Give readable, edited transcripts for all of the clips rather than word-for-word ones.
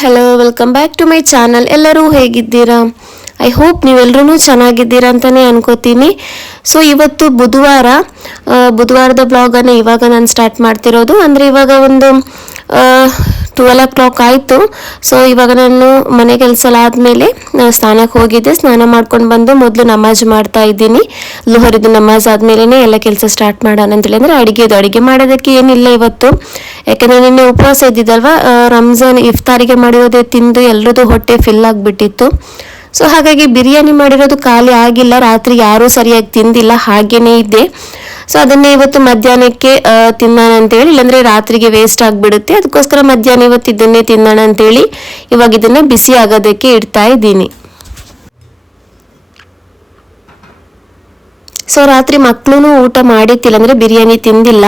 Hello, welcome back to my channel. ಎಲ್ಲರೂ ಹೇಗಿದ್ದೀರಾ? I hope ನೀವೆಲ್ಲರೂ ಚೆನ್ನಾಗಿದ್ದೀರಾ ಅಂತಲೇ ಅನ್ಕೋತೀನಿ. ಸೊ ಇವತ್ತು ಬುಧವಾರದ ಬ್ಲಾಗನ್ನು ಇವಾಗ ನಾನು ಸ್ಟಾರ್ಟ್ ಮಾಡ್ತಿರೋದು. ಅಂದರೆ ಇವಾಗ ಒಂದು 12 o'clock ಆಯಿತು. ಸೊ ಇವಾಗ ನಾನು ಮನೆ ಕೆಲಸ ಎಲ್ಲ ಆದಮೇಲೆ ಸ್ನಾನಕ್ಕೆ ಹೋಗಿದ್ದೆ. ಸ್ನಾನ ಮಾಡ್ಕೊಂಡು ಬಂದು ಮೊದಲು ನಮಾಜ್ ಮಾಡ್ತಾ ಇದ್ದೀನಿ. ಲುಹರಿದು ನಮಾಜ್ ಆದಮೇಲೆ ಎಲ್ಲ ಕೆಲಸ ಸ್ಟಾರ್ಟ್ ಮಾಡೋಣ ಅಂತೇಳಿ. ಅಂದರೆ ಅಡುಗೆ ಮಾಡೋದಕ್ಕೆ ಏನಿಲ್ಲ ಇವತ್ತು, ಯಾಕೆಂದರೆ ನಿನ್ನೆ ಉಪವಾಸ ಇದ್ದಿದ್ದಲ್ವ. ರಂಜಾನ್ ಇಫ್ತಾರಿಗೆ ಮಾಡಿರೋದೇ ತಿಂದು ಎಲ್ಲರದ್ದು ಹೊಟ್ಟೆ ಫಿಲ್ ಆಗಿಬಿಟ್ಟಿತ್ತು. ಸೊ ಹಾಗಾಗಿ ಬಿರಿಯಾನಿ ಮಾಡಿರೋದು ಖಾಲಿ ಆಗಿಲ್ಲ. ರಾತ್ರಿ ಯಾರೂ ಸರಿಯಾಗಿ ತಿಂದಿಲ್ಲ, ಹಾಗೇನೇ ಇದೆ. ಸೊ ಅದನ್ನೇ ಇವತ್ತು ಮಧ್ಯಾಹ್ನಕ್ಕೆ ತಿನ್ನೋಣ ಅಂತೇಳಿ, ಇಲ್ಲಾಂದರೆ ರಾತ್ರಿಗೆ ವೇಸ್ಟ್ ಆಗಿಬಿಡುತ್ತೆ. ಅದಕ್ಕೋಸ್ಕರ ಮಧ್ಯಾಹ್ನ ಇವತ್ತು ಇದನ್ನೇ ತಿನ್ನೋಣ ಅಂತೇಳಿ ಇವಾಗ ಇದನ್ನು ಬಿಸಿ ಆಗೋದಕ್ಕೆ ಇಡ್ತಾ ಇದ್ದೀನಿ. ಸೊ ರಾತ್ರಿ ಮಕ್ಕಳು ಊಟ ಮಾಡಿತ್ತಿಲ್ಲ, ಅಂದರೆ ಬಿರಿಯಾನಿ ತಿಂದಿಲ್ಲ.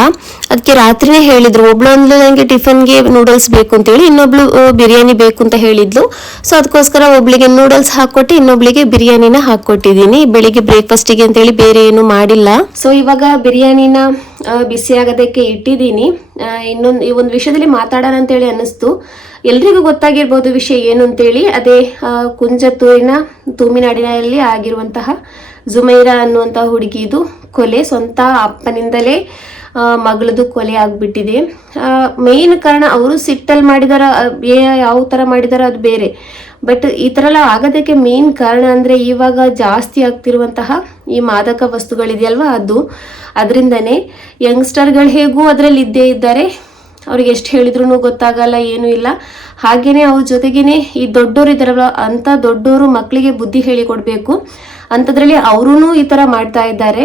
ಅದಕ್ಕೆ ರಾತ್ರಿನೇ ಹೇಳಿದ್ರು. ಒಬ್ಳೊಂದು ನನಗೆ ಟಿಫನ್ಗೆ ನೂಡಲ್ಸ್ ಬೇಕು ಅಂತೇಳಿ, ಇನ್ನೊಬ್ಳು ಬಿರಿಯಾನಿ ಬೇಕು ಅಂತ ಹೇಳಿದ್ಲು. ಸೊ ಅದಕ್ಕೋಸ್ಕರ ಒಬ್ಳಿಗೆ ನೂಡಲ್ಸ್ ಹಾಕ್ಕೊಟ್ಟು ಇನ್ನೊಬ್ಳಿಗೆ ಬಿರಿಯಾನಿನ ಹಾಕ್ಕೊಟ್ಟಿದ್ದೀನಿ. ಬೆಳಿಗ್ಗೆ ಬ್ರೇಕ್ಫಾಸ್ಟಿಗೆ ಅಂತೇಳಿ ಬೇರೆ ಏನು ಮಾಡಿಲ್ಲ. ಸೊ ಇವಾಗ ಬಿರಿಯಾನಿನ ಬಿಸಿ ಆಗೋದಕ್ಕೆ ಇಟ್ಟಿದ್ದೀನಿ. ಈ ಒಂದು ವಿಷಯದಲ್ಲಿ ಮಾತಾಡೋಣ ಅಂತೇಳಿ ಅನ್ನಿಸ್ತು. ಎಲ್ರಿಗೂ ಗೊತ್ತಾಗಿರ್ಬೋದು ವಿಷಯ ಏನು ಅಂತೇಳಿ. ಅದೇ ಕುಂಜತ್ತೂರಿನ ತೂಮಿನಾಡಿನಲ್ಲಿ ಆಗಿರುವಂತಹ ಜುಮೈರಾ ಅನ್ನುವಂಥ ಹುಡುಗಿದು ಕೊಲೆ. ಸ್ವಂತ ಅಪ್ಪನಿಂದಲೇ ಮಗಳದು ಕೊಲೆ ಆಗಿಬಿಟ್ಟಿದೆ. ಮೇನ್ ಕಾರಣ ಅವರು ಸಿಟ್ಟಲ್ಲಿ ಮಾಡಿದಾರ, ಯಾವ ಥರ ಮಾಡಿದಾರ ಅದು ಬೇರೆ. ಬಟ್ ಈ ಥರ ಎಲ್ಲ ಆಗೋದಕ್ಕೆ ಮೇನ್ ಕಾರಣ ಅಂದರೆ ಇವಾಗ ಜಾಸ್ತಿ ಆಗ್ತಿರುವಂತಹ ಈ ಮಾದಕ ವಸ್ತುಗಳಿದೆಯಲ್ವ, ಅದರಿಂದನೇ ಯಂಗ್ಸ್ಟರ್ಗಳು ಹೇಗೂ ಅದರಲ್ಲಿ ಇದ್ದೇ ಇದ್ದಾರೆ. ಅವ್ರಿಗೆ ಎಷ್ಟು ಹೇಳಿದ್ರು ಗೊತ್ತಾಗಲ್ಲ, ಏನೂ ಇಲ್ಲ. ಹಾಗೇನೆ ಅವ್ರ ಜೊತೆಗೇನೆ ಈ ದೊಡ್ಡೋರು ಇದ್ದಾರಲ್ಲ, ಅಂಥ ದೊಡ್ಡೋರು ಮಕ್ಕಳಿಗೆ ಬುದ್ಧಿ ಹೇಳಿಕೊಡ್ಬೇಕು. ಅಂಥದ್ರಲ್ಲಿ ಅವರೂ ಈ ಥರ ಮಾಡ್ತಾ ಇದ್ದಾರೆ.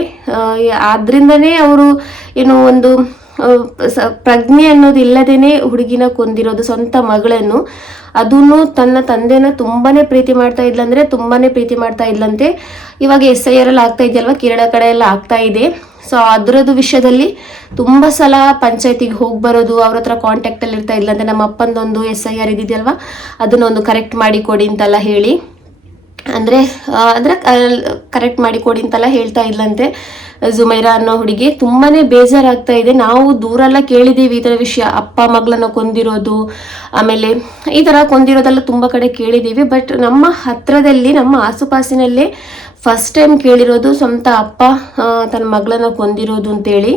ಆದ್ರಿಂದನೇ ಅವರು ಏನೋ ಒಂದು ಪ್ರಜ್ಞೆ ಅನ್ನೋದು ಇಲ್ಲದೇನೆ ಹುಡುಗಿನ ಕೊಂದಿರೋದು, ಸ್ವಂತ ಮಗಳನ್ನು. ಅದನ್ನು ತನ್ನ ತಂದೆನ ತುಂಬಾನೇ ಪ್ರೀತಿ ಮಾಡ್ತಾ ಇದ್ಲಂದ್ರೆ ತುಂಬಾನೇ ಪ್ರೀತಿ ಮಾಡ್ತಾ ಇದ್ಲಂತೆ. ಇವಾಗ SIR ಅಲ್ಲಿ ಆಗ್ತಾ ಇದೆಯಲ್ವ, ಕೇರಳ ಕಡೆ ಎಲ್ಲ ಆಗ್ತಾ ಇದೆ. ಸೊ ಅದರದ್ದು ವಿಷಯದಲ್ಲಿ ತುಂಬ ಸಲ ಪಂಚಾಯತಿಗೆ ಹೋಗಿ ಬರೋದು, ಅವ್ರ ಹತ್ರ ಕಾಂಟ್ಯಾಕ್ಟಲ್ಲಿ ಇರ್ತಾ ಇದ್ಲಂತೆ. ನಮ್ಮ ಅಪ್ಪಂದೊಂದು SIR ಇದ್ದಿದೆಯಲ್ವ, ಅದನ್ನೊಂದು ಕರೆಕ್ಟ್ ಮಾಡಿ ಕೊಡಿ ಅಂತೆಲ್ಲ ಹೇಳಿ, ಅಂದರೆ ಕರೆಕ್ಟ್ ಮಾಡಿ ಕೊಡಿ ಅಂತೆಲ್ಲ ಹೇಳ್ತಾ ಇದ್ಲಂತೆ ಜುಮೈರಾ ಅನ್ನೋ ಹುಡುಗಿ. ತುಂಬಾ ಬೇಜಾರಾಗ್ತಾ ಇದೆ. ನಾವು ದೂರೆಲ್ಲ ಕೇಳಿದ್ದೀವಿ ಈ ಥರ ವಿಷಯ, ಅಪ್ಪ ಮಗಳನ್ನ ಕೊಂದಿರೋದು, ಆಮೇಲೆ ಈ ಥರ ಕೊಂದಿರೋದೆಲ್ಲ ತುಂಬ ಕಡೆ ಕೇಳಿದ್ದೀವಿ. ಬಟ್ ನಮ್ಮ ಹತ್ರದಲ್ಲಿ, ನಮ್ಮ ಆಸುಪಾಸಿನಲ್ಲೇ ಫಸ್ಟ್ ಟೈಮ್ ಕೇಳಿರೋದು ಸ್ವಂತ ಅಪ್ಪ ತನ್ನ ಮಗಳನ್ನ ಕೊಂದಿರೋದು ಅಂತೇಳಿ.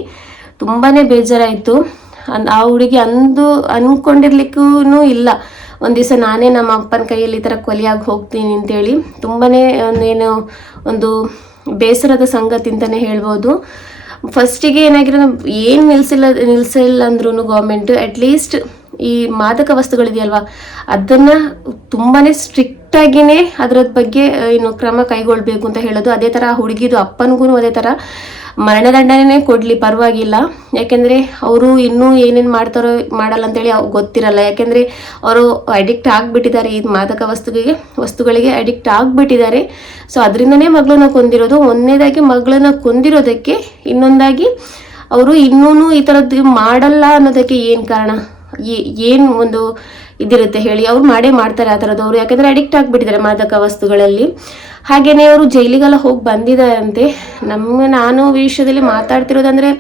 ತುಂಬಾ ಬೇಜಾರಾಯಿತು. ಆ ಹುಡುಗಿ ಅಂದ್ಕೊಂಡಿರ್ಲಿಕ್ಕೂ ಇಲ್ಲ, ಒಂದು ದಿವಸ ನಾನೇ ನಮ್ಮ ಅಪ್ಪನ ಕೈಯಲ್ಲಿ ಈ ಥರ ಕೊಲೆಯಾಗಿ ಹೋಗ್ತೀನಿ ಅಂತೇಳಿ. ತುಂಬಾ ಒಂದು ಬೇಸರದ ಸಂಗತಿ ಅಂತಲೇ ಹೇಳ್ಬೋದು. ಫಸ್ಟಿಗೆ ಏನಾಗಿರೋ, ಏನು ನಿಲ್ಲಿಸಿಲ್ಲ ಅಂದ್ರೂ ಗೌರ್ಮೆಂಟ್ ಅಟ್ಲೀಸ್ಟ್ ಈ ಮಾದಕ ವಸ್ತುಗಳಿದೆಯಲ್ವ, ಅದನ್ನು ತುಂಬಾ ಸ್ಟ್ರಿಕ್ಟಾಗಿಯೇ ಅದರ ಬಗ್ಗೆ ಕ್ರಮ ಕೈಗೊಳ್ಬೇಕು ಅಂತ ಹೇಳೋದು. ಅದೇ ಥರ ಹುಡುಗಿದು ಅಪ್ಪನಿಗೂ ಅದೇ ಥರ ಮರಣದಂಡನೆ ಕೊಡಲಿ, ಪರವಾಗಿಲ್ಲ. ಯಾಕೆಂದರೆ ಅವರು ಇನ್ನೂ ಏನೇನು ಮಾಡ್ತಾರೋ ಮಾಡಲ್ಲ ಅಂತೇಳಿ ಗೊತ್ತಿರಲ್ಲ. ಯಾಕೆಂದರೆ ಅವರು ಅಡಿಕ್ಟ್ ಆಗಿಬಿಟ್ಟಿದ್ದಾರೆ, ಈ ಮಾದಕ ವಸ್ತುಗಳಿಗೆ ಅಡಿಕ್ಟ್ ಆಗಿಬಿಟ್ಟಿದ್ದಾರೆ. ಸೊ ಅದರಿಂದನೇ ಮಗಳನ್ನ ಕೊಂದಿರೋದು. ಒಂದನೇದಾಗಿ ಮಗಳನ್ನ ಕೊಂದಿರೋದಕ್ಕೆ, ಇನ್ನೊಂದಾಗಿ ಅವರು ಇನ್ನೂ ಈ ಥರದ್ದು ಮಾಡಲ್ಲ ಅನ್ನೋದಕ್ಕೆ ಏನು ಕಾರಣ, ಏನು ಒಂದು ಇದಿರುತ್ತೆ ಹೇಳಿ. ಅವ್ರು ಮಾಡ್ತಾರೆ ಆ ಥರದವರು, ಯಾಕೆಂದರೆ ಅಡಿಕ್ಟ್ ಆಗಿಬಿಟ್ಟಿದ್ದಾರೆ ಮಾದಕ ವಸ್ತುಗಳಲ್ಲಿ. ಹಾಗೆಯೇ ಅವರು ಜೈಲಿಗೆಲ್ಲ ಹೋಗಿ ಬಂದಿದ್ದಾರಂತೆ. ನಾನು ವಿಷಯದಲ್ಲಿ ಮಾತಾಡ್ತಿರೋದಂದರೆ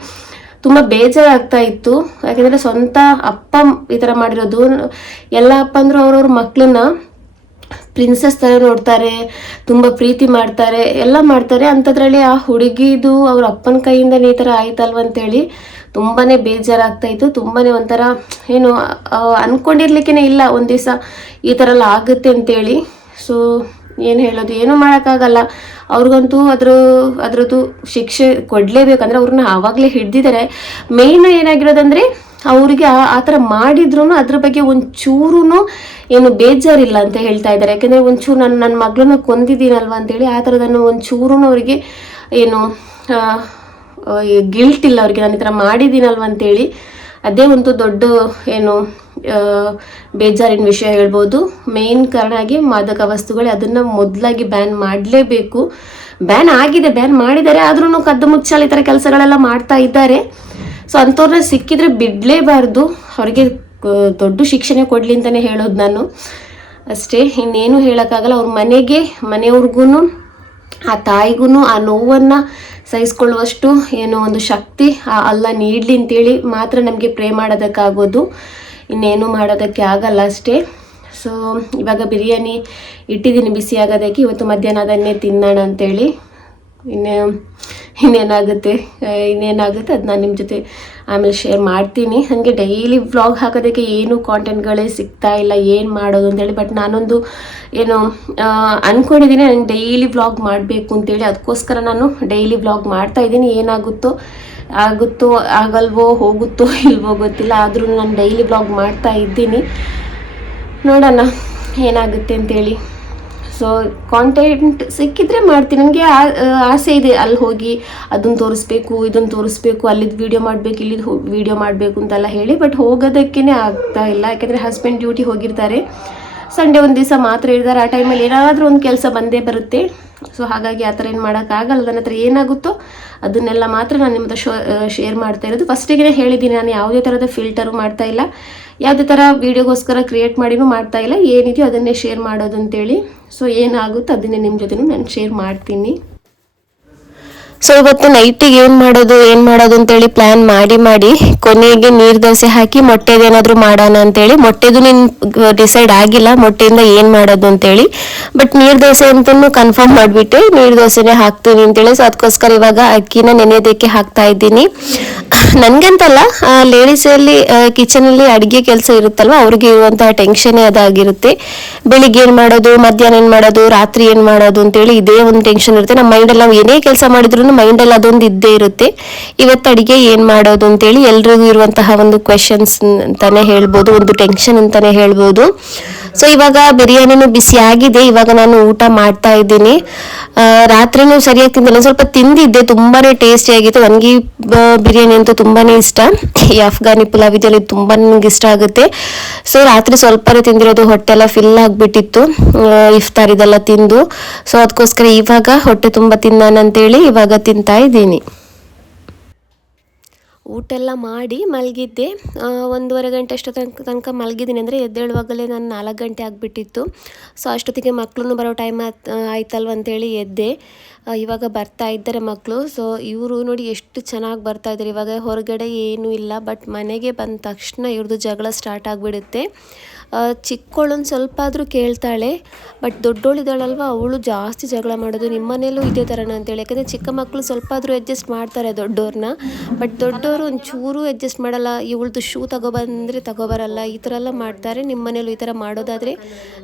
ತುಂಬ ಬೇಜಾರಾಗ್ತಾ ಇತ್ತು. ಯಾಕೆಂದರೆ ಸ್ವಂತ ಅಪ್ಪ ಈ ಥರ ಮಾಡಿರೋದು. ಎಲ್ಲ ಅಪ್ಪಂದ್ರು ಅವ್ರವ್ರ ಮಕ್ಕಳನ್ನ ಪ್ರಿನ್ಸಸ್ ಥರ ನೋಡ್ತಾರೆ, ತುಂಬ ಪ್ರೀತಿ ಮಾಡ್ತಾರೆ, ಎಲ್ಲ ಮಾಡ್ತಾರೆ. ಅಂಥದ್ರಲ್ಲಿ ಆ ಹುಡುಗಿದು ಅವ್ರ ಅಪ್ಪನ ಕೈಯಿಂದನೇ ಈ ಥರ ಆಯ್ತಲ್ವ ಅಂತೇಳಿ ತುಂಬಾ ಬೇಜಾರಾಗ್ತಾ ಇತ್ತು. ತುಂಬಾ ಒಂಥರ ಏನು ಅಂದ್ಕೊಂಡಿರ್ಲಿಕ್ಕೇ ಇಲ್ಲ ಒಂದು ದಿವಸ ಈ ಥರ ಎಲ್ಲ ಆಗುತ್ತೆ ಅಂತೇಳಿ. ಸೊ ಏನು ಹೇಳೋದು, ಏನೂ ಮಾಡೋಕ್ಕಾಗಲ್ಲ. ಅವ್ರಿಗಂತೂ ಅದ್ರದ್ದು ಶಿಕ್ಷೆ ಕೊಡಲೇಬೇಕಂದ್ರೆ ಅವ್ರನ್ನ ಆವಾಗಲೇ ಹಿಡ್ದಿದ್ದಾರೆ. ಮೇಯ್ನ್ ಏನಾಗಿರೋದಂದರೆ ಅವ್ರಿಗೆ ಆ ಥರ ಮಾಡಿದ್ರು ಅದ್ರ ಬಗ್ಗೆ ಒಂಚೂರು ಏನು ಬೇಜಾರಿಲ್ಲ ಅಂತ ಹೇಳ್ತಾ ಇದ್ದಾರೆ. ಯಾಕೆಂದರೆ ಒಂಚೂರು ನನ್ನ ಮಗಳನ್ನ ಕೊಂದಿದ್ದೀನಲ್ವ ಅಂತೇಳಿ ಆ ಥರದನ್ನು ಒಂಚೂರು ಅವರಿಗೆ ಏನು ಗಿಲ್ಟ್ ಇಲ್ಲ ಅವ್ರಿಗೆ, ನಾನು ಈ ಥರ ಮಾಡಿದ್ದೀನಲ್ವ ಅಂತೇಳಿ. ಅದೇ ಒಂದು ದೊಡ್ಡ ಏನು ಬೇಜಾರಿನ ವಿಷಯ ಹೇಳ್ಬೋದು. ಮೇನ್ ಕಾರಣ ಆಗಿ ಮಾದಕ ವಸ್ತುಗಳು, ಅದನ್ನು ಮೊದಲಾಗಿ ಬ್ಯಾನ್ ಮಾಡಲೇಬೇಕು. ಬ್ಯಾನ್ ಆಗಿದೆ, ಬ್ಯಾನ್ ಮಾಡಿದ್ದಾರೆ, ಆದ್ರೂ ಕದ್ದು ಮುಚ್ಚಾಲೆ ಈ ಥರ ಕೆಲಸಗಳೆಲ್ಲ ಮಾಡ್ತಾ ಇದ್ದಾರೆ. ಸೊ ಅಂಥವ್ರನ್ನ ಸಿಕ್ಕಿದ್ರೆ ಬಿಡಲೇಬಾರ್ದು, ಅವರಿಗೆ ದೊಡ್ಡ ಶಿಕ್ಷಣ ಕೊಡಲಿ ಅಂತಲೇ ಹೇಳೋದು ನಾನು ಅಷ್ಟೇ. ಇನ್ನೇನು ಹೇಳೋಕ್ಕಾಗಲ್ಲ. ಅವ್ರ ಮನೆಯವ್ರಿಗೂ ಆ ತಾಯಿಗೂ ಆ ನೋವನ್ನು ಸಹಿಸ್ಕೊಳ್ಳುವಷ್ಟು ಏನೋ ಒಂದು ಶಕ್ತಿ ಅಲ್ಲ ನೀಡಲಿ ಅಂತೇಳಿ ಮಾತ್ರ ನಮಗೆ ಪ್ರೇ ಮಾಡೋದಕ್ಕಾಗೋದು. ಇನ್ನೇನು ಮಾಡೋದಕ್ಕೆ ಆಗಲ್ಲ ಅಷ್ಟೇ. ಸೊ ಇವಾಗ ಬಿರಿಯಾನಿ ಇಟ್ಟಿದ್ದೀನಿ ಬಿಸಿ ಆಗೋದಕ್ಕೆ. ಇವತ್ತು ಮಧ್ಯಾಹ್ನ ಅದನ್ನೇ ತಿನ್ನೋಣ ಅಂತೇಳಿ. ಇನ್ನೇನಾಗುತ್ತೆ ಅದು ನಾನು ನಿಮ್ಮ ಜೊತೆ ಆಮೇಲೆ ಶೇರ್ ಮಾಡ್ತೀನಿ. ಹಾಗೆ ಡೈಲಿ ವ್ಲಾಗ್ ಹಾಕೋದಕ್ಕೆ ಏನು ಕಾಂಟೆಂಟ್ಗಳೇ ಸಿಗ್ತಾ ಇಲ್ಲ, ಏನು ಮಾಡೋದು ಅಂತೇಳಿ. ಬಟ್ ನಾನೊಂದು ಅಂದ್ಕೊಂಡಿದ್ದೀನಿ, ನನಗೆ ಡೈಲಿ ವ್ಲಾಗ್ ಮಾಡಬೇಕು ಅಂತೇಳಿ. ಅದಕ್ಕೋಸ್ಕರ ನಾನು ಡೈಲಿ ವ್ಲಾಗ್ ಮಾಡ್ತಾಯಿದ್ದೀನಿ. ಏನಾಗುತ್ತೋ ಆಗಲ್ವೋ ಹೋಗುತ್ತೋ ಇಲ್ವೋ ಗೊತ್ತಿಲ್ಲ, ಆದರೂ ನಾನು ಡೈಲಿ ವ್ಲಾಗ್ ಮಾಡ್ತಾ ಇದ್ದೀನಿ. ನೋಡೋಣ ಏನಾಗುತ್ತೆ ಅಂತೇಳಿ. ಸೊ ಕಾಂಟೆಂಟ್ ಸಿಕ್ಕಿದ್ರೆ ಮಾಡ್ತೀನಿ. ನನಗೆ ಆಸೆ ಇದೆ ಅಲ್ಲಿ ಹೋಗಿ ಅದನ್ನು ತೋರಿಸ್ಬೇಕು, ಇದನ್ನು ತೋರಿಸ್ಬೇಕು, ಅಲ್ಲಿದ್ದು ವೀಡಿಯೋ ಮಾಡಬೇಕು, ಇಲ್ಲಿದ್ದು ವೀಡಿಯೋ ಮಾಡಬೇಕು ಅಂತೆಲ್ಲ ಹೇಳಿ. ಬಟ್ ಹೋಗೋದಕ್ಕೇ ಆಗ್ತಾ ಇಲ್ಲ, ಯಾಕೆಂದರೆ ಹಸ್ಬೆಂಡ್ ಡ್ಯೂಟಿ ಹೋಗಿರ್ತಾರೆ. ಸಂಡೇ ಒಂದು ದಿವಸ ಮಾತ್ರ ಇರ್ತಾರೆ. ಆ ಟೈಮಲ್ಲಿ ಏನಾದರೂ ಒಂದು ಕೆಲಸ ಬಂದೇ ಬರುತ್ತೆ. ಸೊ ಹಾಗಾಗಿ ಆ ಥರ ಏನು ಮಾಡೋಕ್ಕಾಗಲ್ಲ. ನನ್ನ ಹತ್ರ ಏನಾಗುತ್ತೋ ಅದನ್ನೆಲ್ಲ ಮಾತ್ರ ನಾನು ನಿಮ್ಮ ಹತ್ರ ಶೇರ್ ಮಾಡ್ತಾ ಇರೋದು. ಫಸ್ಟಿಗೆ ಹೇಳಿದ್ದೀನಿ, ನಾನು ಯಾವುದೇ ಥರದ ಫಿಲ್ಟರು ಮಾಡ್ತಾ ಇಲ್ಲ, ಯಾವುದೇ ಥರ ವೀಡಿಯೋಗೋಸ್ಕರ ಕ್ರಿಯೇಟ್ ಮಾಡಿನೂ ಮಾಡ್ತಾ ಇಲ್ಲ. ಏನಿದೆಯೋ ಅದನ್ನೇ ಶೇರ್ ಮಾಡೋದು ಅಂತೇಳಿ. ಸೊ ಏನಾಗುತ್ತೋ ಅದನ್ನೇ ನಿಮ್ಮ ಜೊತೆನೂ ನಾನು ಶೇರ್ ಮಾಡ್ತೀನಿ. ಸೊ ಇವತ್ತು ನೈಟಿಗೆ ಏನು ಮಾಡೋದು ಅಂತೇಳಿ ಪ್ಲ್ಯಾನ್ ಮಾಡಿ ಕೊನೆಗೆ ನೀರು ದೋಸೆ ಹಾಕಿ ಮೊಟ್ಟೆದೇನಾದರೂ ಮಾಡೋಣ ಅಂತೇಳಿ. ಮೊಟ್ಟೆದು ಡಿಸೈಡ್ ಆಗಿಲ್ಲ ಮೊಟ್ಟೆಯಿಂದ ಏನು ಮಾಡೋದು ಅಂತೇಳಿ. ಬಟ್ ನೀರು ದೋಸೆ ಅಂತಲೂ ಕನ್ಫರ್ಮ್ ಮಾಡಿಬಿಟ್ಟು ನೀರು ದೋಸೆನೇ ಹಾಕ್ತೀನಿ ಅಂತೇಳಿ. ಸೊ ಅದಕ್ಕೋಸ್ಕರ ಇವಾಗ ಅಕ್ಕಿನ ನೆನೆಯೋದಕ್ಕೆ ಹಾಕ್ತಾ ಇದ್ದೀನಿ. ನನಗಂತಲ್ಲ, ಲೇಡೀಸಲ್ಲಿ ಕಿಚನಲ್ಲಿ ಅಡುಗೆ ಕೆಲಸ ಇರುತ್ತಲ್ವ, ಅವ್ರಿಗೆ ಇರುವಂತಹ ಟೆನ್ಷನ್ನೇ ಅದಾಗಿರುತ್ತೆ. ಬೆಳಿಗ್ಗೆ ಏನು ಮಾಡೋದು, ಮಧ್ಯಾಹ್ನ ಏನು ಮಾಡೋದು, ರಾತ್ರಿ ಏನು ಮಾಡೋದು ಅಂತೇಳಿ ಇದೇ ಒಂದು ಟೆನ್ಷನ್ ಇರುತ್ತೆ. ನಮ್ಮ ಮೈಂಡಲ್ಲಿ ನಾವು ಏನೇ ಕೆಲಸ ಮಾಡಿದ್ರು ಮೈಂಡಲ್ಲಿ ಅದೊಂದು ಇದ್ದೇ ಇರುತ್ತೆ. ಇವತ್ತು ಅಡುಗೆ ಏನು ಮಾಡೋದು ಅಂತೇಳಿ ಎಲ್ರಿಗೂ ಇರುವಂತಹ ಒಂದು ಕ್ವೆಶನ್ಸ್ ಅಂತಾನೆ ಹೇಳ್ಬೋದು, ಒಂದು ಟೆನ್ಷನ್ ಅಂತಾನೆ ಹೇಳ್ಬೋದು. ಸೊ ಇವಾಗ ಬಿರಿಯಾನಿನೂ ಬಿಸಿ ಆಗಿದೆ. ಇವಾಗ ನಾನು ಊಟ ಮಾಡ್ತಾ ಇದ್ದೀನಿ. ರಾತ್ರಿನೂ ಸರಿಯಾಗಿ ತಿಂದಿಲ್ಲ, ಸ್ವಲ್ಪ ತಿಂದಿದ್ದೆ, ತುಂಬಾನೇ ಟೇಸ್ಟಿ ಆಗಿತ್ತು. ನನಗೆ ಬಿರಿಯಾನಿ ಅಂತೂ ತುಂಬಾನೇ ಇಷ್ಟ. ಈ ಅಫ್ಘಾನಿ ಪುಲಾವ್ ಇದೆಲ್ಲ ತುಂಬಾ ನನಗೆ ಇಷ್ಟ ಆಗುತ್ತೆ. ಸೊ ರಾತ್ರಿ ಸ್ವಲ್ಪನೇ ತಿಂದಿರೋದು, ಹೊಟ್ಟೆ ಎಲ್ಲ ಫಿಲ್ ಆಗಿಬಿಟ್ಟಿತ್ತು ಇಫ್ತಾರ್ ಇದೆಲ್ಲ ತಿಂದು. ಸೊ ಅದಕ್ಕೋಸ್ಕರ ಇವಾಗ ಹೊಟ್ಟೆ ತುಂಬ ತಿನ್ನೋಣ ಅಂತೇಳಿ ಇವಾಗ ತಿಂತಾ ಇದ್ದೀನಿ. ಊಟ ಎಲ್ಲ ಮಾಡಿ ಮಲಗಿದ್ದೆ. 1:30 ಗಂಟೆ ಅಷ್ಟು ತನಕ ಮಲಗಿದ್ದೀನಿ. ಅಂದರೆ ಎದ್ದೇಳುವಾಗಲೇ ನಾನು 4 ಗಂಟೆ ಆಗಿಬಿಟ್ಟಿತ್ತು. ಸೊ ಅಷ್ಟೊತ್ತಿಗೆ ಮಕ್ಕಳು ಬರೋ ಟೈಮ್ ಆಯ್ತಲ್ವ ಅಂತೇಳಿ ಎದ್ದೆ. ಇವಾಗ ಬರ್ತಾ ಇದ್ದಾರೆ ಮಕ್ಕಳು. ಸೊ ಇವರು ನೋಡಿ ಎಷ್ಟು ಚೆನ್ನಾಗಿ ಬರ್ತಾ ಇದ್ದಾರೆ. ಇವಾಗ ಹೊರಗಡೆ ಏನೂ ಇಲ್ಲ, ಬಟ್ ಮನೆಗೆ ಬಂದ ತಕ್ಷಣ ಇವ್ರದ್ದು ಜಗಳ ಸ್ಟಾರ್ಟ್ ಆಗಿಬಿಡುತ್ತೆ. ಚಿಕ್ಕವಳೊಂದು ಸ್ವಲ್ಪ ಆದರೂ ಕೇಳ್ತಾಳೆ, ಬಟ್ ದೊಡ್ಡೋಳಿದ್ದಾಳಲ್ವ ಅವಳು ಜಾಸ್ತಿ ಜಗಳ ಮಾಡೋದು. ನಿಮ್ಮ ಮನೇಲೂ ಇದೇ ಥರನ ಅಂತೇಳಿ. ಯಾಕಂದರೆ ಚಿಕ್ಕ ಮಕ್ಕಳು ಸ್ವಲ್ಪ ಆದರೂ ಅಡ್ಜಸ್ಟ್ ಮಾಡ್ತಾರೆ ದೊಡ್ಡವ್ರನ್ನ, ಬಟ್ ದೊಡ್ಡವರು ಒಂಚೂರು ಅಡ್ಜಸ್ಟ್ ಮಾಡಲ್ಲ. ಇವಳದು ಶೂ ತಗೊಬಂದರೆ ತಗೊಬರಲ್ಲ, ಈ ಥರ ಎಲ್ಲ ಮಾಡ್ತಾರೆ. ನಿಮ್ಮ ಮನೇಲೂ ಈ ಥರ ಮಾಡೋದಾದರೆ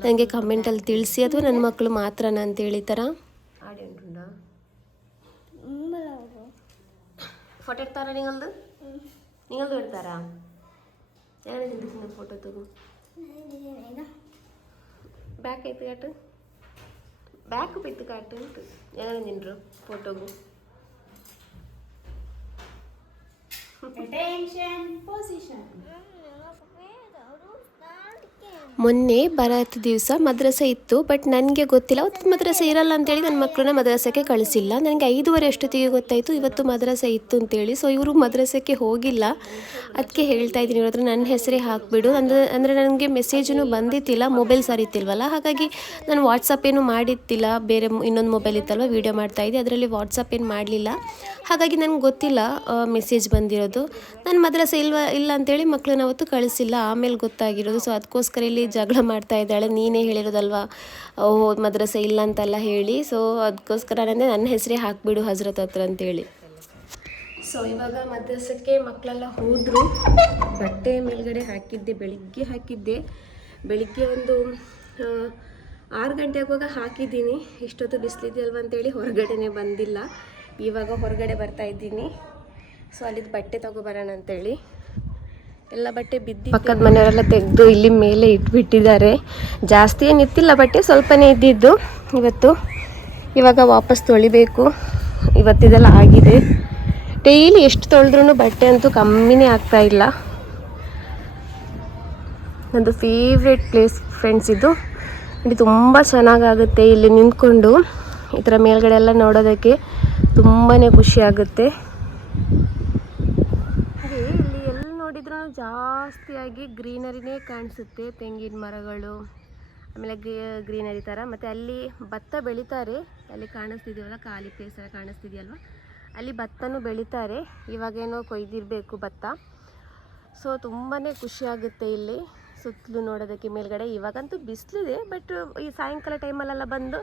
ನನಗೆ ಕಮೆಂಟಲ್ಲಿ ತಿಳಿಸಿ, ಅಥವಾ ನನ್ನ ಮಕ್ಕಳು ಮಾತ್ರನ ಅಂತೇಳಿ. ಈ ಥರ ಫೋಟೋ ಇಡ್ತಾರ ನಿಂಗಲ್ದು ಇಡ್ತಾರಾ? ಯಾರು ಫೋಟೋ ತಗೋ. ಬ್ಯಾಕ್ ಐತಿ ಕಾಟು, ಬ್ಯಾಕ್ ಬಿತ್ತು ಕಾಟು ಉಂಟು. ಯಾರು ನಿಂಡ್ರು ಫೋಟೋಗು. ಮೊನ್ನೆ ಬರಾತ್ ದಿವಸ ಮದ್ರಸೆ ಇತ್ತು, ಬಟ್ ನನಗೆ ಗೊತ್ತಿಲ್ಲ ಅವತ್ತು ಮದ್ರಸೆ ಇರಲ್ಲ ಅಂತೇಳಿ ನನ್ನ ಮಕ್ಕಳನ್ನ ಮದ್ರಸೆಗೆ ಕಳಿಸಿಲ್ಲ. ನನಗೆ 5:30 ಅಷ್ಟೊತ್ತಿಗೆ ಗೊತ್ತಾಯಿತು ಇವತ್ತು ಮದ್ರಸೆ ಇತ್ತು ಅಂತೇಳಿ. ಸೊ ಇವರು ಮದ್ರಸೆಗೆ ಹೋಗಿಲ್ಲ, ಅದಕ್ಕೆ ಹೇಳ್ತಾ ಇದ್ದೀನಿ ಇವ್ರ ಹತ್ರ ನನ್ನ ಹೆಸರೇ ಹಾಕಿಬಿಡು ಅಂದರೆ ನನಗೆ ಮೆಸೇಜೂ ಬಂದಿತ್ತಿಲ್ಲ, ಮೊಬೈಲ್ ಸರಿತಿಲ್ವಲ್ಲ. ಹಾಗಾಗಿ ನಾನು ವಾಟ್ಸಪ್ ಏನು ಮಾಡಿತ್ತಿಲ್ಲ, ಬೇರೆ ಇನ್ನೊಂದು ಮೊಬೈಲ್ ಇತ್ತಲ್ವ ವೀಡಿಯೋ ಮಾಡ್ತಾಯಿದ್ದೆ, ಅದರಲ್ಲಿ ವಾಟ್ಸಪ್ ಏನು ಮಾಡಲಿಲ್ಲ. ಹಾಗಾಗಿ ನನಗೆ ಗೊತ್ತಿಲ್ಲ ಮೆಸೇಜ್ ಬಂದಿರೋದು. ನಾನು ಮದ್ರಸೆ ಇಲ್ಲ ಅಂತೇಳಿ ಮಕ್ಕಳನ್ನ ಅವತ್ತು ಕಳಿಸಿಲ್ಲ, ಆಮೇಲೆ ಗೊತ್ತಾಗಿರೋದು. ಸೊ ಅದಕ್ಕೋಸ್ಕರ ಇಲ್ಲಿ ಜಗಳ ಮಾಡ್ತಾ ಇದ್ದಾಳೆ, ನೀನೇ ಹೇಳಿರೋದಲ್ವಾ ಮದ್ರಸೆ ಇಲ್ಲ ಅಂತೆಲ್ಲ ಹೇಳಿ. ಸೊ ಅದಕ್ಕೋಸ್ಕರ ನನ್ನ ಹೆಸರೇ ಹಾಕಿಬಿಡು ಹಜ್ರತ್ ಹತ್ರ ಅಂತೇಳಿ. ಸೊ ಇವಾಗ ಮದ್ರಸಕ್ಕೆ ಮಕ್ಕಳೆಲ್ಲ ಹೋದರು. ಬಟ್ಟೆ ಮೇಲ್ಗಡೆ ಹಾಕಿದ್ದೆ, ಬೆಳಿಗ್ಗೆ ಒಂದು 6 ಗಂಟೆ ಆಗುವಾಗ ಹಾಕಿದ್ದೀನಿ. ಇಷ್ಟೊತ್ತು ಬಿಸಿಲಿದೆಯಲ್ವ ಅಂತೇಳಿ ಹೊರಗಡೆನೇ ಬಂದಿಲ್ಲ. ಇವಾಗ ಹೊರಗಡೆ ಬರ್ತಾ ಇದ್ದೀನಿ. ಸೊ ಅಲ್ಲಿದ್ದು ಬಟ್ಟೆ ತಗೊಬರೋಣ ಅಂತೇಳಿ. ಎಲ್ಲ ಬಟ್ಟೆ ಬಿದ್ದು ಪಕ್ಕದ ಮನೆಯವರೆಲ್ಲ ತೆಗೆದು ಇಲ್ಲಿ ಮೇಲೆ ಇಟ್ಬಿಟ್ಟಿದ್ದಾರೆ. ಜಾಸ್ತಿ ಏನು ಇತ್ತಿಲ್ಲ, ಬಟ್ಟೆ ಸ್ವಲ್ಪನೇ ಇದ್ದಿದ್ದು ಇವತ್ತು. ಇವಾಗ ವಾಪಸ್ ತೊಳಿಬೇಕು. ಇವತ್ತಿದೆಲ್ಲ ಆಗಿದೆ. ಡೈಲಿ ಎಷ್ಟು ತೊಳೆದ್ರೂ ಬಟ್ಟೆ ಅಂತೂ ಕಮ್ಮಿನೇ ಆಗ್ತಾ ಇಲ್ಲ. ನಂದು ಫೇವ್ರೆಟ್ ಪ್ಲೇಸ್ ಫ್ರೆಂಡ್ಸ್ ಇದು. ಇಲ್ಲಿ ತುಂಬ ಚೆನ್ನಾಗಾಗುತ್ತೆ. ಇಲ್ಲಿ ನಿಂತ್ಕೊಂಡು ಈ ಥರ ಮೇಲ್ಗಡೆ ಎಲ್ಲ ನೋಡೋದಕ್ಕೆ ತುಂಬಾ ಖುಷಿ ಆಗುತ್ತೆ. ಇಲ್ಲಿ ಎಲ್ಲಿ ನೋಡಿದ್ರೂ ಜಾಸ್ತಿಯಾಗಿ ಗ್ರೀನರಿನೇ ಕಾಣಿಸುತ್ತೆ. ತೆಂಗಿನ ಮರಗಳು, ಆಮೇಲೆ ಗ್ರೀನರಿ ಥರ. ಮತ್ತು ಅಲ್ಲಿ ಭತ್ತ ಬೆಳೀತಾರೆ. ಅಲ್ಲಿ ಕಾಣಿಸ್ತಿದೆಯಲ್ಲ, ಖಾಲಿ ಪ್ಲೇಸ್ ಎಲ್ಲ ಕಾಣಿಸ್ತಿದೆಯಲ್ವ, ಅಲ್ಲಿ ಭತ್ತನೂ ಬೆಳೀತಾರೆ. ಇವಾಗೇನೋ ಕೊಯ್ದಿರಬೇಕು ಭತ್ತ. ಸೊ ತುಂಬಾ ಖುಷಿಯಾಗುತ್ತೆ ಇಲ್ಲಿ. ಸುತ್ತಲೂ ನೋಡೋದಕ್ಕೆ ಮೇಲ್ಗಡೆ. ಇವಾಗಂತೂ ಬಿಸಿಲಿದೆ, ಬಟ್ ಈ ಸಾಯಂಕಾಲ ಟೈಮಲ್ಲೆಲ್ಲ ಬಂದು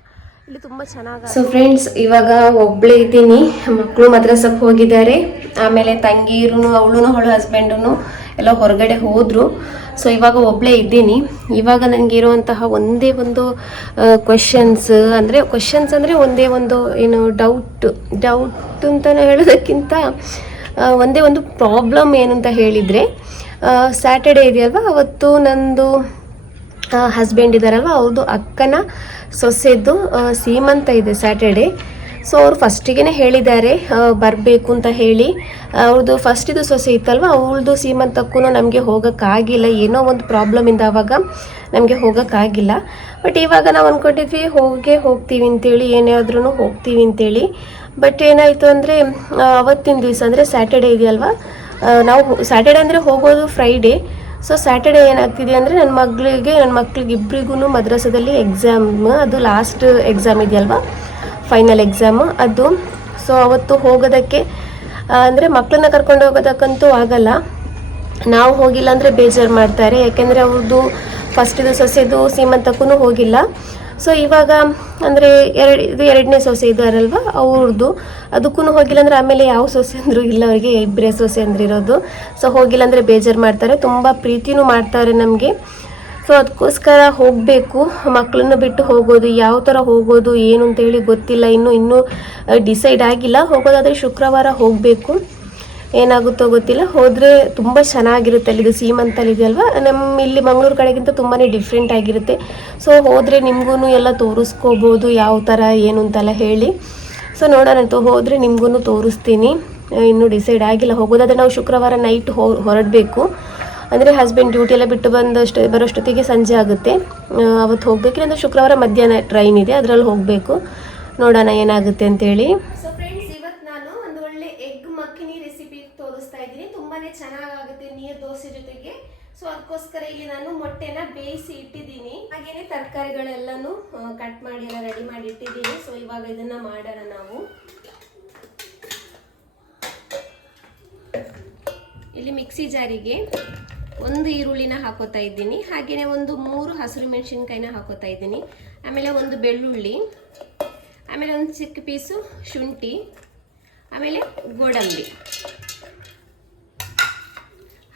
ಇಲ್ಲಿ ತುಂಬ ಚೆನ್ನಾಗಿ. ಸೊ ಫ್ರೆಂಡ್ಸ್, ಇವಾಗ ಒಬ್ಬಳೇ ಇದ್ದೀನಿ, ಮಕ್ಕಳು ಮದ್ರಸಕ್ಕೆ ಹೋಗಿದ್ದಾರೆ. ಆಮೇಲೆ ತಂಗಿರು ಅವಳು ಹಸ್ಬೆಂಡು ಎಲ್ಲ ಹೊರಗಡೆ ಹೋದರು. ಸೊ ಇವಾಗ ಒಬ್ಬಳೇ ಇದ್ದೀನಿ. ಇವಾಗ ನನಗೆ ಇರುವಂತಹ ಒಂದೇ ಒಂದು ಕ್ವೆಶನ್ಸ್ ಅಂದರೆ ಒಂದೇ ಒಂದು ಏನು ಡೌಟ್ ಅಂತಲೇ ಹೇಳೋದಕ್ಕಿಂತ ಒಂದೇ ಒಂದು ಪ್ರಾಬ್ಲಮ್ ಏನು ಅಂತ ಹೇಳಿದರೆ, ಸ್ಯಾಟರ್ಡೇ ಇದೆಯಲ್ವ, ಅವತ್ತು ನಂದು ಹಸ್ಬೆಂಡ್ ಇದ್ದಾರಲ್ವ, ಅವ್ರದ್ದು ಅಕ್ಕನ ಸೊಸೆದು ಸೀಮಂತ ಇದೆ ಸ್ಯಾಟರ್ಡೇ. ಸೊ ಅವರು ಫಸ್ಟಿಗೆ ಹೇಳಿದ್ದಾರೆ ಬರಬೇಕು ಅಂತ ಹೇಳಿ. ಅವ್ರದ್ದು ಫಸ್ಟಿದು ಸೊಸೆ ಇತ್ತಲ್ವ, ಅವಳದು ಸೀಮಂತಕ್ಕೂ ನಮಗೆ ಹೋಗೋಕ್ಕಾಗಿಲ್ಲ, ಏನೋ ಒಂದು ಪ್ರಾಬ್ಲಮಿಂದ ಆವಾಗ ನಮಗೆ ಹೋಗೋಕ್ಕಾಗಿಲ್ಲ. ಬಟ್ ಇವಾಗ ನಾವು ಅಂದ್ಕೊಂಡಿದ್ವಿ ಹೋಗ್ತೀವಿ ಅಂತೇಳಿ, ಏನೇ ಆದ್ರೂ ಹೋಗ್ತೀವಿ ಅಂತೇಳಿ. ಬಟ್ ಏನಾಯಿತು ಅಂದರೆ ಅವತ್ತಿನ ದಿವಸ ಅಂದರೆ ಸ್ಯಾಟರ್ಡೇ ಇದೆಯಲ್ವ, ನಾವು ಸ್ಯಾಟರ್ಡೇ ಅಂದರೆ ಹೋಗೋದು ಫ್ರೈಡೇ. ಸೊ ಸ್ಯಾಟರ್ಡೇ ಏನಾಗ್ತಿದೆ ಅಂದರೆ ನನ್ನ ಮಕ್ಳಿಗೆ ಇಬ್ಬರಿಗೂ ಮದ್ರಸದಲ್ಲಿ ಎಕ್ಸಾಮ್, ಅದು ಲಾಸ್ಟ್ ಎಕ್ಸಾಮ್ ಇದೆಯಲ್ವ, ಫೈನಲ್ ಎಕ್ಸಾಮು ಅದು. ಸೊ ಅವತ್ತು ಹೋಗೋದಕ್ಕೆ ಅಂದರೆ ಮಕ್ಕಳನ್ನ ಕರ್ಕೊಂಡು ಹೋಗೋದಕ್ಕಂತೂ ಆಗಲ್ಲ. ನಾವು ಹೋಗಿಲ್ಲ ಅಂದರೆ ಬೇಜಾರು ಮಾಡ್ತಾರೆ, ಯಾಕೆಂದರೆ ಅವ್ರದ್ದು ಫಸ್ಟಿದು ಸೊಸೆದು ಸೀಮಂತಕ್ಕೂ ಹೋಗಿಲ್ಲ. ಸೊ ಇವಾಗ ಅಂದರೆ ಎರಡನೇ ಸೊಸೆ ಇದ್ದಾರಲ್ವ, ಅವ್ರದ್ದು ಅದಕ್ಕೂ ಹೋಗಿಲ್ಲ ಅಂದರೆ ಆಮೇಲೆ ಯಾವ ಸೊಸೆ ಅಂದರೂ ಇಲ್ಲ, ಅವರಿಗೆ ಇಬ್ಬರೇ ಸೊಸೆ ಅಂದ್ರೆ ಇರೋದು. ಸೊ ಹೋಗಿಲ್ಲ ಅಂದರೆ ಬೇಜಾರು ಮಾಡ್ತಾರೆ, ತುಂಬ ಪ್ರೀತಿನೂ ಮಾಡ್ತಾರೆ ನಮಗೆ. ಸೊ ಅದಕ್ಕೋಸ್ಕರ ಹೋಗಬೇಕು, ಮಕ್ಕಳನ್ನು ಬಿಟ್ಟು ಹೋಗೋದು, ಯಾವ ಥರ ಹೋಗೋದು ಏನು ಅಂತೇಳಿ ಗೊತ್ತಿಲ್ಲ, ಇನ್ನೂ ಡಿಸೈಡ್ ಆಗಿಲ್ಲ. ಹೋಗೋದಾದರೆ ಶುಕ್ರವಾರ ಹೋಗಬೇಕು, ಏನಾಗುತ್ತೋ ಗೊತ್ತಿಲ್ಲ. ಹೋದರೆ ತುಂಬ ಚೆನ್ನಾಗಿರುತ್ತೆ. ಅಲ್ಲಿದು ಸೀಮಂತಲ್ಲಿ ಇದೆಯಲ್ವ, ನಮ್ಮ ಇಲ್ಲಿ ಮಂಗಳೂರು ಕಡೆಗಿಂತ ತುಂಬಾ ಡಿಫ್ರೆಂಟ್ ಆಗಿರುತ್ತೆ. ಸೊ ಹೋದರೆ ನಿಮಗೂ ಎಲ್ಲ ತೋರಿಸ್ಕೋಬೋದು ಯಾವ ಥರ ಏನು ಅಂತೆಲ್ಲ ಹೇಳಿ. ಸೊ ನೋಡೋಣ, ಹೋದರೆ ನಿಮಗೂ ತೋರಿಸ್ತೀನಿ. ಇನ್ನೂ ಡಿಸೈಡ್ ಆಗಿಲ್ಲ. ಹೋಗೋದಾದರೆ ನಾವು ಶುಕ್ರವಾರ ನೈಟ್ ಹೊರಡಬೇಕು, ಅಂದರೆ ಹಸ್ಬೆಂಡ್ ಡ್ಯೂಟಿ ಎಲ್ಲ ಬಿಟ್ಟು ಬರೋಷ್ಟೊತ್ತಿಗೆ ಸಂಜೆ ಆಗುತ್ತೆ. ಅವತ್ತು ಹೋಗಬೇಕು, ಇಲ್ಲಾಂದರೆ ಶುಕ್ರವಾರ ಮಧ್ಯಾಹ್ನ ಟ್ರೈನ್ ಇದೆ, ಅದರಲ್ಲಿ ಹೋಗಬೇಕು. ನೋಡೋಣ ಏನಾಗುತ್ತೆ ಅಂತೇಳಿ. ಸೊ ಫ್ರೆಂಡ್ಸ್, ಇವತ್ತು ನಾನು ಒಂದು ಒಳ್ಳೆ ಎಗ್ ಮಕ್ಕನಿ ರೆಸಿಪಿ ತೋರಿಸ್ತಾ ಇದ್ದೀನಿ. ತುಂಬಾ ಚೆನ್ನಾಗಾಗುತ್ತೆ ನೀರು ದೋಸೆ ಜೊತೆಗೆ. ಸೊ ಅದಕ್ಕೋಸ್ಕರ ಇಲ್ಲಿ ನಾನು ಮೊಟ್ಟೆನ ಬೇಯಿಸಿ ಇಟ್ಟಿದ್ದೀನಿ, ಹಾಗೇನೆ ತರಕಾರಿಗಳೆಲ್ಲನೂ ಕಟ್ ಮಾಡಿ ಎಲ್ಲ ರೆಡಿ ಮಾಡಿ ಇಟ್ಟಿದ್ದೀನಿ. ಸೊ ಇವಾಗ ಇದನ್ನ ಮಾಡೋಣ ನಾವು. ಇಲ್ಲಿ ಮಿಕ್ಸಿ ಜಾರಿಗೆ ಒಂದು ಈರುಳ್ಳಿನ ಹಾಕೋತಾ ಇದ್ದೀನಿ, ಹಾಗೆಯೇ ಒಂದು 3 ಹಸಿರು ಮೆಣಸಿನ್ಕಾಯಿನ ಹಾಕೋತಾ ಇದ್ದೀನಿ, ಆಮೇಲೆ ಒಂದು ಬೆಳ್ಳುಳ್ಳಿ, ಆಮೇಲೆ ಒಂದು ಚಿಕ್ಕ ಪೀಸು ಶುಂಠಿ, ಆಮೇಲೆ ಗೋಡಂಬಿ,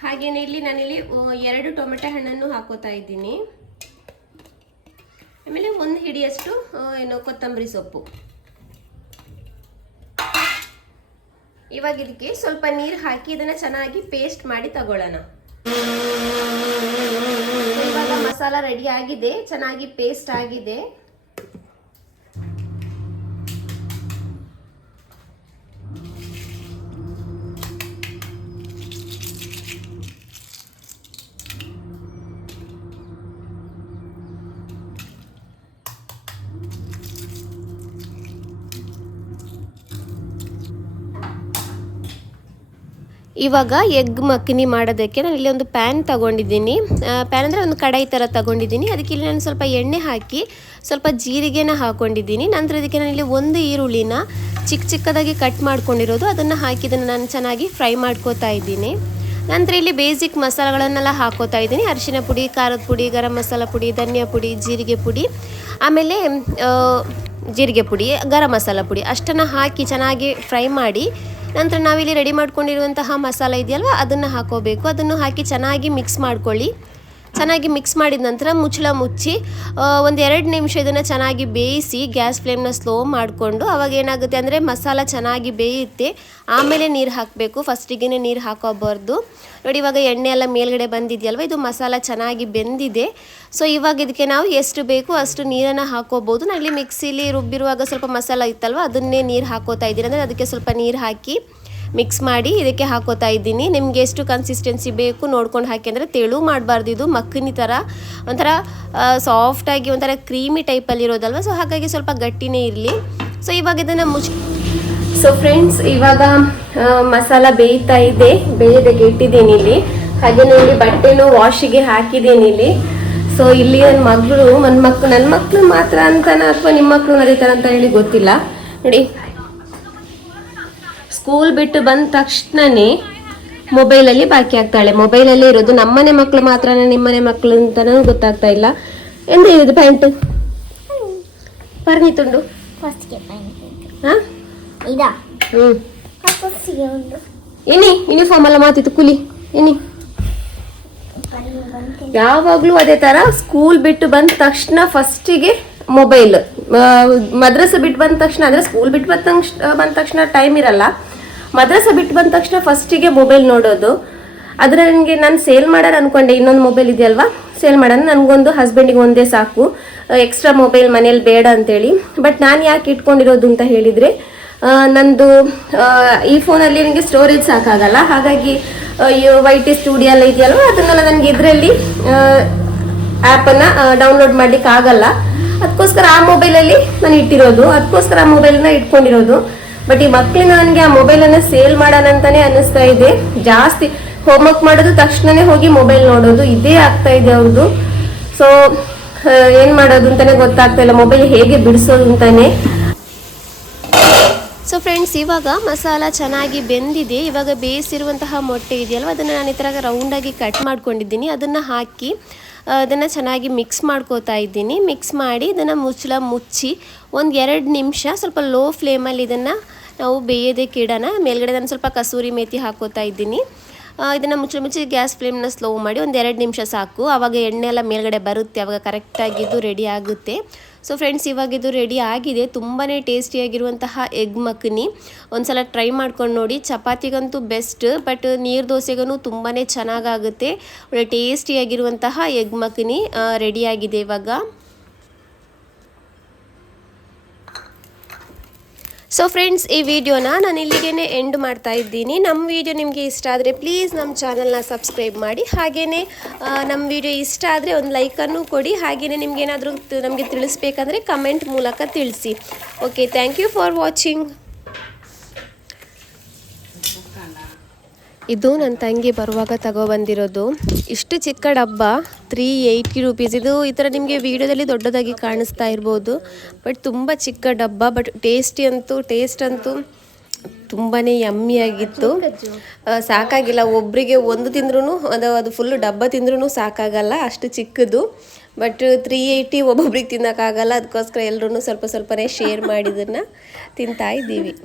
ಹಾಗೆಯೇ ಇಲ್ಲಿ ನಾನಿಲ್ಲಿ 2 ಟೊಮೆಟೊ ಹಣ್ಣನ್ನು ಹಾಕೋತಾ ಇದ್ದೀನಿ, ಆಮೇಲೆ 1 ಹಿಡಿಯಷ್ಟು ಕೊತ್ತಂಬರಿ ಸೊಪ್ಪು. ಇವಾಗ ಇದಕ್ಕೆ ಸ್ವಲ್ಪ ನೀರು ಹಾಕಿ ಇದನ್ನು ಚೆನ್ನಾಗಿ ಪೇಸ್ಟ್ ಮಾಡಿ ತಗೊಳ್ಳೋಣ. ಇವಾಗ ಮಸಾಲ ರೆಡಿ ಆಗಿದೆ, ಚೆನ್ನಾಗಿ ಪೇಸ್ಟ್ ಆಗಿದೆ. ಇವಾಗ ಎಗ್ ಮಕ್ಕನಿ ಮಾಡೋದಕ್ಕೆ ನಾನು ಇಲ್ಲಿ ಒಂದು ಪ್ಯಾನ್ ತಗೊಂಡಿದ್ದೀನಿ. ಪ್ಯಾನ್ ಅಂದರೆ ಒಂದು ಕಡಾಯಿ ಥರ ತಗೊಂಡಿದ್ದೀನಿ. ಅದಕ್ಕೆ ಇಲ್ಲಿ ನಾನು ಸ್ವಲ್ಪ ಎಣ್ಣೆ ಹಾಕಿ ಸ್ವಲ್ಪ ಜೀರಿಗೆನ ಹಾಕ್ಕೊಂಡಿದ್ದೀನಿ. ನಂತರ ಇದಕ್ಕೆ ನಾನು ಇಲ್ಲಿ 1 ಈರುಳ್ಳಿನ ಚಿಕ್ಕದಾಗಿ ಕಟ್ ಮಾಡ್ಕೊಂಡಿರೋದು ಅದನ್ನು ಹಾಕಿದ್ದನ್ನು ನಾನು ಚೆನ್ನಾಗಿ ಫ್ರೈ ಮಾಡ್ಕೋತಾ ಇದ್ದೀನಿ. ನಂತರ ಇಲ್ಲಿ ಬೇಸಿಕ್ ಮಸಾಲೆಗಳನ್ನೆಲ್ಲ ಹಾಕೋತಾ ಇದ್ದೀನಿ. ಅರಿಶಿನ ಪುಡಿ, ಖಾರದ ಪುಡಿ, ಗರಂ ಮಸಾಲ ಪುಡಿ, ಧನಿಯಾ ಪುಡಿ, ಜೀರಿಗೆ ಪುಡಿ, ಆಮೇಲೆ ಜೀರಿಗೆ ಪುಡಿ, ಗರಂ ಮಸಾಲ ಪುಡಿ ಅಷ್ಟನ್ನು ಹಾಕಿ ಚೆನ್ನಾಗಿ ಫ್ರೈ ಮಾಡಿ ನಂತರ ನಾವಿಲ್ಲಿ ರೆಡಿ ಮಾಡ್ಕೊಂಡಿರುವಂತಹ ಮಸಾಲ ಇದೆಯಲ್ವ ಅದನ್ನು ಹಾಕೋಬೇಕು. ಅದನ್ನು ಹಾಕಿ ಚೆನ್ನಾಗಿ ಮಿಕ್ಸ್ ಮಾಡ್ಕೊಳ್ಳಿ. ಚೆನ್ನಾಗಿ ಮಿಕ್ಸ್ ಮಾಡಿದ ನಂತರ ಮುಚ್ಚಳ ಮುಚ್ಚಿ ಒಂದು 2 ನಿಮಿಷ ಇದನ್ನು ಚೆನ್ನಾಗಿ ಬೇಯಿಸಿ ಗ್ಯಾಸ್ ಫ್ಲೇಮ್ನ ಸ್ಲೋ ಮಾಡಿಕೊಂಡು, ಅವಾಗ ಏನಾಗುತ್ತೆ ಅಂದರೆ ಮಸಾಲ ಚೆನ್ನಾಗಿ ಬೇಯುತ್ತೆ. ಆಮೇಲೆ ನೀರು ಹಾಕಬೇಕು, ಫಸ್ಟಿಗೆ ನೀರು ಹಾಕೋಬಾರ್ದು. ನೋಡಿ ಇವಾಗ ಎಣ್ಣೆ ಎಲ್ಲ ಮೇಲ್ಗಡೆ ಬಂದಿದೆಯಲ್ವ, ಇದು ಮಸಾಲ ಚೆನ್ನಾಗಿ ಬೆಂದಿದೆ. ಸೊ ಇವಾಗ ಇದಕ್ಕೆ ನಾವು ಎಷ್ಟು ಬೇಕು ಅಷ್ಟು ನೀರನ್ನು ಹಾಕೋಬೋದು. ನಾನು ಇಲ್ಲಿ ಮಿಕ್ಸಿಲಿ ರುಬ್ಬಿರುವಾಗ ಸ್ವಲ್ಪ ಮಸಾಲ ಇತ್ತಲ್ವ ಅದನ್ನೇ ನೀರು ಹಾಕೋತಾ ಇದ್ದೀನಿ, ಅಂದರೆ ಅದಕ್ಕೆ ಸ್ವಲ್ಪ ನೀರು ಹಾಕಿ ಮಿಕ್ಸ್ ಮಾಡಿ ಇದಕ್ಕೆ ಹಾಕೋತಾ ಇದ್ದೀನಿ. ನಿಮಗೆ ಎಷ್ಟು ಕನ್ಸಿಸ್ಟೆನ್ಸಿ ಬೇಕು ನೋಡ್ಕೊಂಡು ಹಾಕಿ, ಅಂದರೆ ತೆಳು ಮಾಡಬಾರ್ದು, ಇದು ಮಕ್ಕನಿ ಥರ ಒಂಥರ ಸಾಫ್ಟಾಗಿ ಒಂಥರ ಕ್ರೀಮಿ ಟೈಪಲ್ಲಿರೋದಲ್ವ, ಸೊ ಹಾಗಾಗಿ ಸ್ವಲ್ಪ ಗಟ್ಟಿನೇ ಇರಲಿ. ಸೊ ಇವಾಗ ಇದನ್ನು ಸೊ ಫ್ರೆಂಡ್ಸ್, ಇವಾಗ ಮಸಾಲ ಬೇಯ್ತಾ ಇದೆ, ಬೇಯೋದಕ್ಕೆ ಇಟ್ಟಿದ್ದೀನಿ ಇಲ್ಲಿ. ಹಾಗೆ ಇಲ್ಲಿ ಬಟ್ಟೆನೂ ವಾಶಿಗೆ ಹಾಕಿದ್ದೀನಿ ಇಲ್ಲಿ. ಸೊ ಇಲ್ಲಿ ನನ್ನ ಮಕ್ಕಳು ಮಾತ್ರ ಅಂತಾನ ಅಥವಾ ನಿಮ್ಮ ಮಕ್ಕಳು ನಡೀತಾರ ಅಂತ ಹೇಳಿ ಗೊತ್ತಿಲ್ಲ. ನೋಡಿ ಸ್ಕೂಲ್ ಬಿಟ್ಟು ಬಂದ ತಕ್ಷಣನೇ ಮೊಬೈಲಲ್ಲಿ ಬಾಕಿ ಆಗ್ತಾಳೆ. ಮೊಬೈಲಲ್ಲೇ ಇರೋದು. ನಮ್ಮನೆ ಮಕ್ಕಳು ಮಾತ್ರನೇ ನಿಮ್ಮನೆ ಮಕ್ಕಳು ಅಂತನೂ ಗೊತ್ತಾಗ್ತಾ ಇಲ್ಲ. ಎಂತ ಇದು ಪ್ಯಾಂಟ್ പറഞ്ഞിട്ടുണ്ട് ಇನಿ ಯೂನಿಫಾರ್ಮ್ ಎಲ್ಲ ಮಾತಿತ್ತು ಕುಲಿ ಇನಿ. ಯಾವಾಗ್ಲೂ ಅದೇ ತರ ಸ್ಕೂಲ್ ಬಿಟ್ಟು ಬಂದ ತಕ್ಷಣ ಫಸ್ಟಿಗೆ ಮೊಬೈಲ್. ಮದ್ರಸೆ ಬಿಟ್ಟು ಬಂದ ತಕ್ಷಣ ಅಂದ್ರೆ ಸ್ಕೂಲ್ ಬಿಟ್ಟು ಬಂದ ತಕ್ಷಣ ಟೈಮ್ ಇರಲ್ಲ. ಮದ್ರಸೆ ಬಿಟ್ಟು ಬಂದ ತಕ್ಷಣ ಫಸ್ಟಿಗೆ ಮೊಬೈಲ್ ನೋಡೋದು. ಆದರೆ ನನಗೆ ನಾನು ಸೇಲ್ ಮಾಡೋರು ಅನ್ಕೊಂಡೆ, ಇನ್ನೊಂದು ಮೊಬೈಲ್ ಇದೆಯಲ್ವಾ ಸೇಲ್ ಮಾಡೋಣ, ನನಗೊಂದು ಹಸ್ಬೆಂಡಿಗೆ ಒಂದೇ ಸಾಕು, ಎಕ್ಸ್ಟ್ರಾ ಮೊಬೈಲ್ ಮನೇಲಿ ಬೇಡ ಅಂತೇಳಿ. ಬಟ್ ನಾನು ಯಾಕೆ ಇಟ್ಕೊಂಡಿರೋದು ಅಂತ ಹೇಳಿದರೆ, ನಂದು ಈ ಫೋನಲ್ಲಿ ನನಗೆ ಸ್ಟೋರೇಜ್ ಸಾಕಾಗಲ್ಲ. ಹಾಗಾಗಿ YT ಸ್ಟುಡಿಯೋ ಎಲ್ಲ ಇದೆಯಲ್ವ, ಅದನ್ನೆಲ್ಲ ನನಗೆ ಇದರಲ್ಲಿ ಆ್ಯಪನ್ನು ಡೌನ್ಲೋಡ್ ಮಾಡಲಿಕ್ಕೆ ಆಗಲ್ಲ. ಅದಕ್ಕೋಸ್ಕರ ಆ ಮೊಬೈಲಲ್ಲಿ ನಾನು ಇಟ್ಟಿರೋದು, ಅದಕ್ಕೋಸ್ಕರ ಆ ಮೊಬೈಲನ್ನ ಇಟ್ಕೊಂಡಿರೋದು. ಬಟ್ ಈ ಮಕ್ಕಳಿಂದ ನನಗೆ ಆ ಮೊಬೈಲನ್ನು ಸೇಲ್ ಮಾಡೋಣ ಅಂತಾನೆ ಅನ್ನಿಸ್ತಾ ಇದೆ. ಜಾಸ್ತಿ ಹೋಮ್ವರ್ಕ್ ಮಾಡೋದು ತಕ್ಷಣನೇ ಹೋಗಿ ಮೊಬೈಲ್ ನೋಡೋದು ಇದೇ ಆಗ್ತಾ ಇದೆ ಅವ್ರದ್ದು. ಸೊ ಏನು ಮಾಡೋದು ಅಂತಾನೆ ಗೊತ್ತಾಗ್ತಾ ಇಲ್ಲ, ಮೊಬೈಲ್ ಹೇಗೆ ಬಿಡಿಸೋದು ಅಂತಾನೆ. ಸೊ ಫ್ರೆಂಡ್ಸ್, ಇವಾಗ ಮಸಾಲ ಚೆನ್ನಾಗಿ ಬೆಂದಿದೆ. ಇವಾಗ ಬೇಯಿಸಿರುವಂತಹ ಮೊಟ್ಟೆ ಇದೆಯಲ್ವ, ಅದನ್ನು ನಾನು ಈ ಥರ ರೌಂಡಾಗಿ ಕಟ್ ಮಾಡ್ಕೊಂಡಿದ್ದೀನಿ. ಅದನ್ನು ಹಾಕಿ ಅದನ್ನು ಚೆನ್ನಾಗಿ ಮಿಕ್ಸ್ ಮಾಡ್ಕೋತಾ ಇದ್ದೀನಿ. ಮಿಕ್ಸ್ ಮಾಡಿ ಇದನ್ನು ಮುಚ್ಚಿ ಒಂದು 2 ನಿಮಿಷ ಸ್ವಲ್ಪ ಲೋ ಫ್ಲೇಮಲ್ಲಿ ಇದನ್ನು ನಾವು ಬೇಯೋದಕ್ಕೆ ಇಡೋಣ. ಮೇಲ್ಗಡೆ ನಾನು ಸ್ವಲ್ಪ ಕಸೂರಿ ಮೇಥಿ ಹಾಕೋತಾ ಇದ್ದೀನಿ. ಇದನ್ನು ಮುಚ್ಚಿ ಗ್ಯಾಸ್ ಫ್ಲೇಮ್ನ ಸ್ಲೋ ಮಾಡಿ ಒಂದು 2 ನಿಮಿಷ ಸಾಕು. ಆವಾಗ ಎಣ್ಣೆ ಎಲ್ಲ ಮೇಲ್ಗಡೆ ಬರುತ್ತೆ, ಆವಾಗ ಕರೆಕ್ಟಾಗಿದ್ದು ರೆಡಿ ಆಗುತ್ತೆ. ಸೊ ಫ್ರೆಂಡ್ಸ್, ಇವಾಗ ಇದು ರೆಡಿ ಆಗಿದೆ. ತುಂಬಾ ಟೇಸ್ಟಿಯಾಗಿರುವಂತಹ ಎಗ್ ಮಖನಿ ಒಂದ್ಸಲ ಟ್ರೈ ಮಾಡ್ಕೊಂಡು ನೋಡಿ. ಚಪಾತಿಗಂತೂ ಬೆಸ್ಟ್, ಬಟ್ ನೀರು ದೋಸೆಗೂ ತುಂಬಾ ಚೆನ್ನಾಗಾಗುತ್ತೆ. ಒಳ್ಳೆ ಟೇಸ್ಟಿಯಾಗಿರುವಂತಹ ಎಗ್ ಮಖನಿ ರೆಡಿಯಾಗಿದೆ ಇವಾಗ. ಸೊ ಫ್ರೆಂಡ್ಸ್, ಈ ವಿಡಿಯೋನ ನಾನು ಇಲ್ಲಿಗೆ ಎಂಡ್ ಮಾಡ್ತಾ ಇದ್ದೀನಿ. ನಮ್ಮ ವಿಡಿಯೋ ನಿಮಗೆ ಇಷ್ಟ ಆದರೆ ಪ್ಲೀಸ್ ನಮ್ಮ ಚಾನಲ್ನ ಸಬ್ಸ್ಕ್ರೈಬ್ ಮಾಡಿ. ಹಾಗೆಯೇ ನಮ್ಮ ವಿಡಿಯೋ ಇಷ್ಟ ಆದರೆ ಒಂದು ಲೈಕನ್ನು ಕೊಡಿ. ಹಾಗೆಯೇ ನಿಮಗೇನಾದರೂ ನಮಗೆ ತಿಳಿಸ್ಬೇಕಂದ್ರೆ ಕಮೆಂಟ್ ಮೂಲಕ ತಿಳಿಸಿ. Okay, thank you for watching. ಇದು ನನ್ನ ತಂಗಿ ಬರುವಾಗ ತಗೊಬಂದಿರೋದು. ಇಷ್ಟು ಚಿಕ್ಕ ಡಬ್ಬ, 380 ರುಪೀಸ್. ಇದು ಈ ಥರ ನಿಮಗೆ ವಿಡಿಯೋದಲ್ಲಿ ದೊಡ್ಡದಾಗಿ ಕಾಣಿಸ್ತಾ ಇರ್ಬೋದು, ಬಟ್ ತುಂಬ ಚಿಕ್ಕ ಡಬ್ಬ. ಬಟ್ ಟೇಸ್ಟ್ ಅಂತೂ ತುಂಬಾ ಯಮ್ಮಿಯಾಗಿತ್ತು. ಸಾಕಾಗಿಲ್ಲ, ಒಬ್ಬರಿಗೆ ಒಂದು ತಿಂದ್ರೂ ಅದು ಫುಲ್ಲು ಡಬ್ಬ ತಿಂದ್ರೂ ಸಾಕಾಗಲ್ಲ, ಅಷ್ಟು ಚಿಕ್ಕದು. ಬಟ್ 380 ಒಬ್ಬೊಬ್ರಿಗೆ ತಿನ್ನೋಕ್ಕಾಗಲ್ಲ. ಅದಕ್ಕೋಸ್ಕರ ಎಲ್ಲರೂ ಸ್ವಲ್ಪನೇ ಶೇರ್ ಮಾಡಿದ್ದನ್ನು ತಿಂತಾ ಇದ್ದೀವಿ.